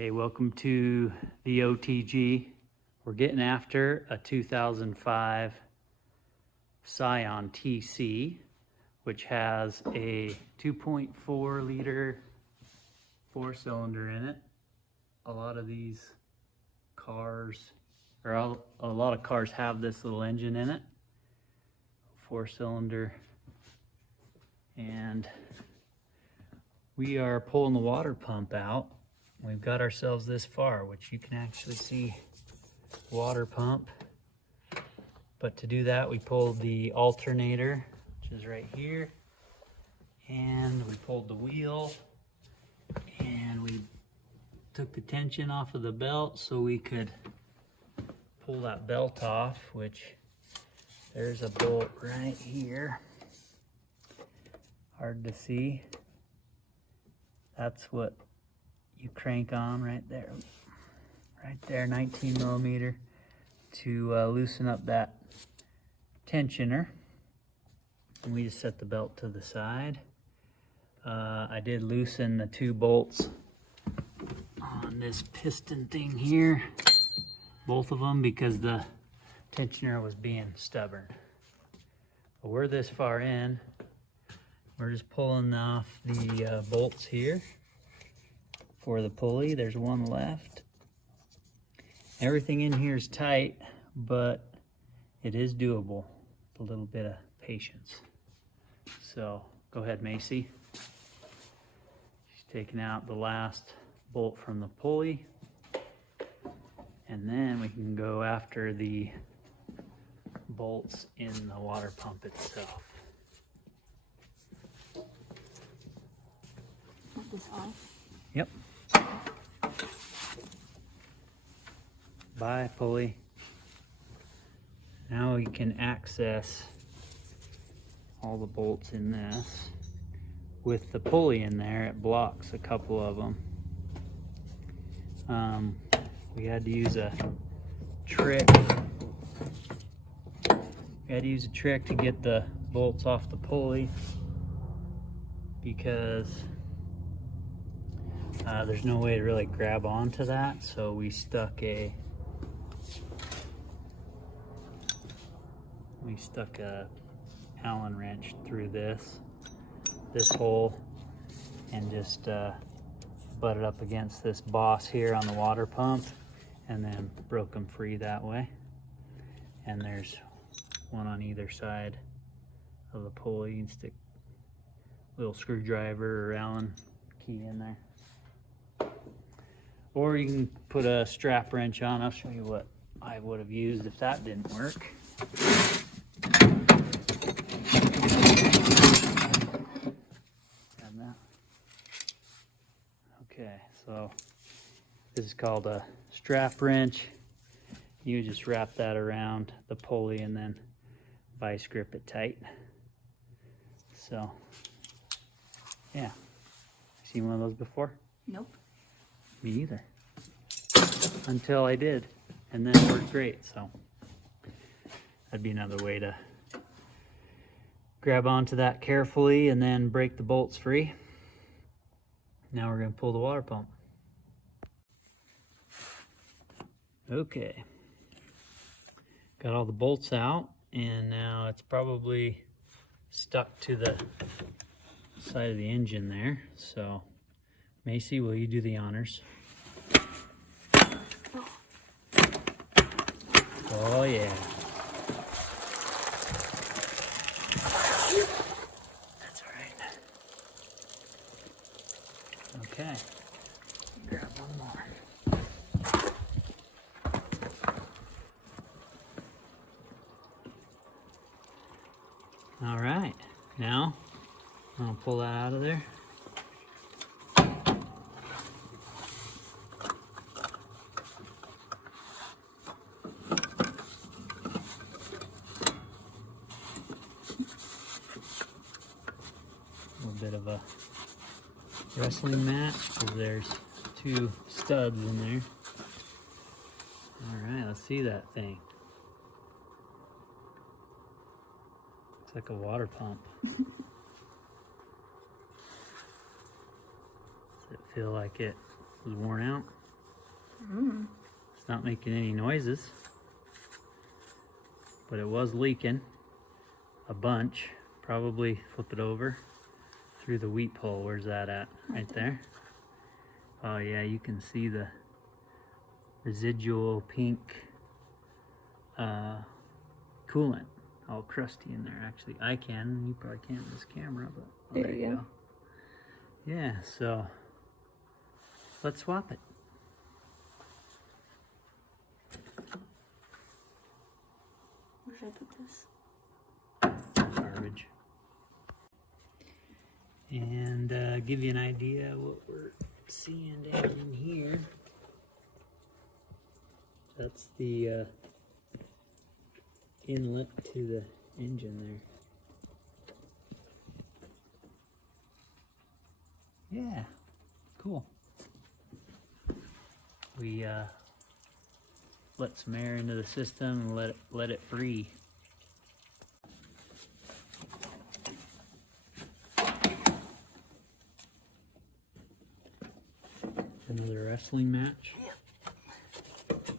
Okay, welcome to the OTG. We're getting after a 2005 Scion TC, which has a 2.4 liter 4-cylinder in it. A lot of these cars, or a lot of cars have this little engine in it, 4-cylinder. And we are pulling the water pump out. We've got ourselves this far, which you can actually see water pump. But to do that, we pulled the alternator, which is right here, and we pulled the wheel, and we took the tension off of the belt so we could pull that belt off, which there's a bolt right here. Hard to see. That's what you crank on right there, 19 millimeter, to loosen up that tensioner. And we just set the belt to the side. I did loosen the 2 bolts on this piston thing here, both of them, because the tensioner was being stubborn. But we're this far in. We're just pulling off the bolts here for the pulley. There's one left. Everything in here is tight, but it is doable with a little bit of patience. So go ahead, Macy. She's taking out the last bolt from the pulley, and then we can go after the bolts in the water pump itself. Put this off. Yep. Bye, pulley. Now we can access all the bolts in this. With the pulley in there, it blocks a couple of them. We had to use a trick. To get the bolts off the pulley, because there's no way to really grab onto that, so we stuck a Allen wrench through this hole, and just butt it up against this boss here on the water pump, and then broke them free that way. And there's one on either side of the pulley. You can stick a little screwdriver or Allen key in there. Or you can put a strap wrench on. I'll show you what I would have used if that didn't work. Grab that. Okay, so this is called a strap wrench. You just wrap that around the pulley and then vice grip it tight. So, yeah. Seen one of those before? Nope. Me either. Until I did, and then it worked great. So that'd be another way to grab onto that carefully and then break the bolts free. Now we're going to pull the water pump. Okay. Got all the bolts out, and now it's probably stuck to the side of the engine there. So Macy, will you do the honors? Oh yeah. That's all right. Okay. Grab one more. All right. Now I'll pull that out of there. Bit of a wrestling mat, because there's 2 studs in there. All right, let's see that thing. Looks like a water pump. Does it feel like it was worn out? It's not making any noises, but it was leaking a bunch. Probably flip it over through the weep hole. Where's that at? Right there. Oh yeah, you can see the residual pink coolant all crusty in there. Actually, I can. You probably can't in this camera, but there you go. Yeah, so let's swap it. Where should I put this? Garbage. And give you an idea what we're seeing down in here. That's the inlet to the engine there. Yeah, cool. We let some air into the system and let it free. Another wrestling match. Yeah.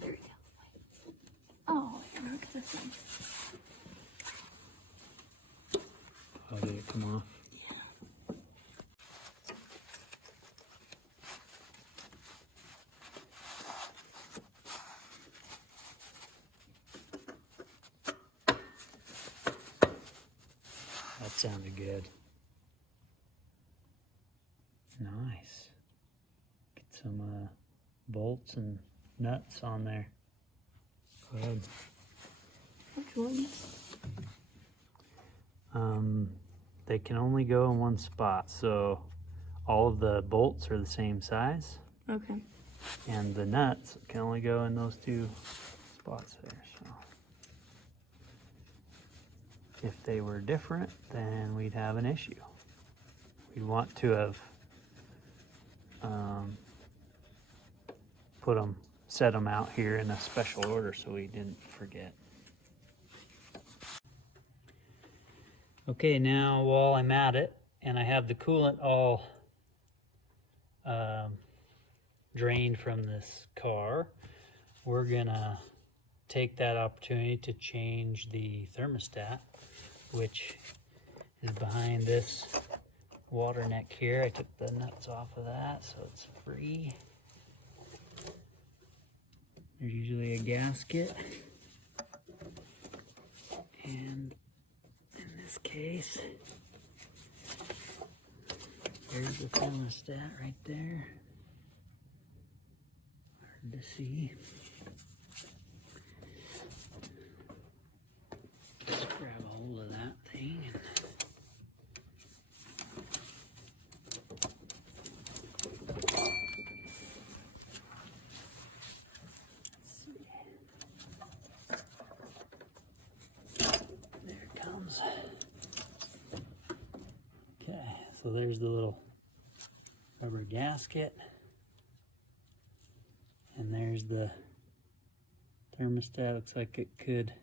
There you go. Oh, look at this one. Oh, did it come off? Yeah. That sounded good. Nice. Get some bolts and nuts on there. Good. Which ones? They can only go in one spot, so all of the bolts are the same size, Okay. and the nuts can only go in those two spots there. So if they were different, then we'd have an issue. We'd want to have set them out here in a special order so we didn't forget. Okay, now while I'm at it, and I have the coolant all drained from this car, we're gonna take that opportunity to change the thermostat, which is behind this water neck here. I took the nuts off of that, so it's free. There's usually a gasket, and in this case, there's the thermostat right there. Hard to see. Just grab a hold of that thing and so there's the little rubber gasket, and there's the thermostat. Looks like it could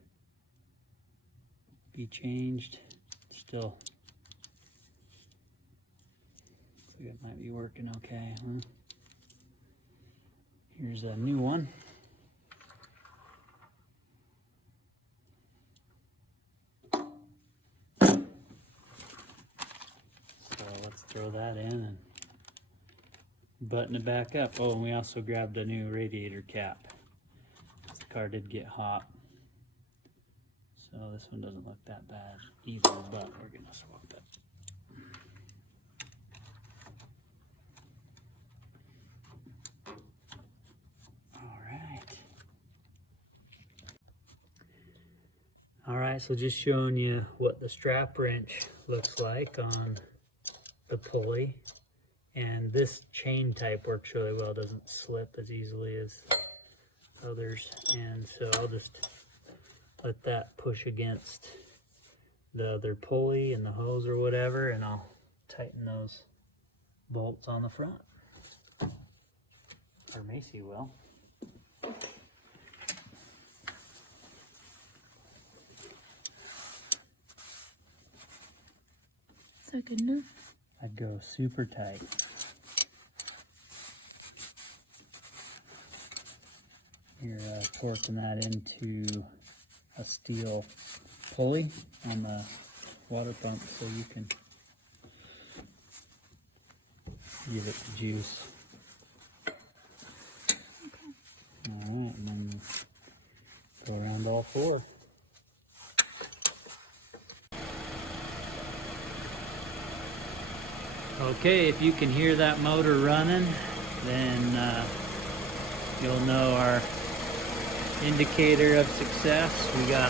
be changed. Still looks like it might be working okay, huh? Here's a new one. Let's throw that in and button it back up. Oh, and we also grabbed a new radiator cap. The car did get hot. So this one doesn't look that bad either, but we're gonna swap it. All right, so just showing you what the strap wrench looks like on the pulley, and this chain type works really well. It doesn't slip as easily as others, and so I'll just let that push against the other pulley and the hose or whatever, and I'll tighten those bolts on the front, or Macy will. Is that good enough? I'd go super tight. You're torquing that into a steel pulley on the water pump so you can give it the juice. Alright, and then go around all four. Okay, if you can hear that motor running, then you'll know our indicator of success. We got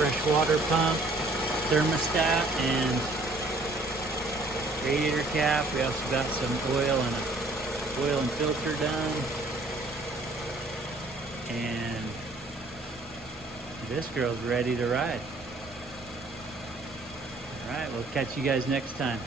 fresh water pump, thermostat, and radiator cap. We also got some oil and filter done. And this girl's ready to ride. All right, we'll catch you guys next time.